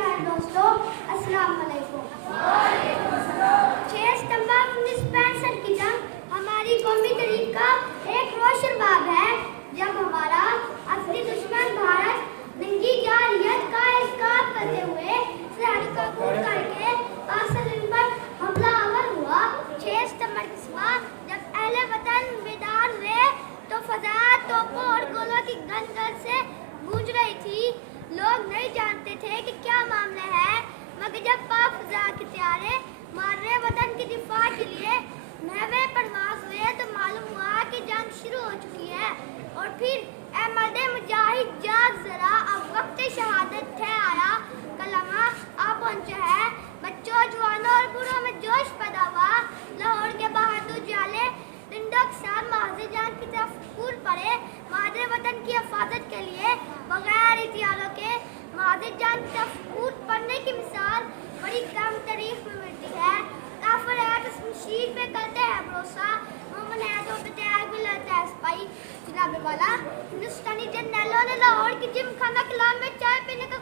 प्यारे दोस्तों, अस्सलाम वालेकुम। 6 सितंबर 1965 की जंग हमारी कौमी तरीक का एक रोशन बाब है, जब हमारा असली दुश्मन भारत नंगी जारहियत का इस्कात करते हुए सरहद को अबूर करके पाकिस्तान पर हमला आवर हुआ। 6 सितंबर की सुबह जब अहले वतन बेदार हुए तो फजा तोपों और गोलों की गनगन से गूंज रही थी। लोग नहीं जानते थे कि क्या मामला है, मगर जब पाक फजा के त्यारे मारे वतन की दिफा के लिए महवे परवाज हुए तो मालूम हुआ कि जंग शुरू हो चुकी है। और फिर ए मर्दे मुजाहिद जाग जरा, अब वक्त शहादत है आया, कलमा आ पहुंचा है। बच्चों, जवानों और बूढ़ों में जोश पैदा हुआ। लाहौर के बहादुर जाले रिंदों के साथ महाज़े जान की तरफ कूद पड़े। मादरे वतन की हिफाजत के लिए बगैर हथियारों के महाज़े जान की तरफ कूद पड़ने की मिसाल बड़ी कम तारीख में मिलती है। काफिर है तो शमशीर पे करते हैं भरोसा, मोमिन है तो बेतैयार भी लड़ता है सिपाही। जनाब वाला, हिंदुस्तानी जर्नैलों ने लाहौर की जिम खाना क्लब में चाय पीने का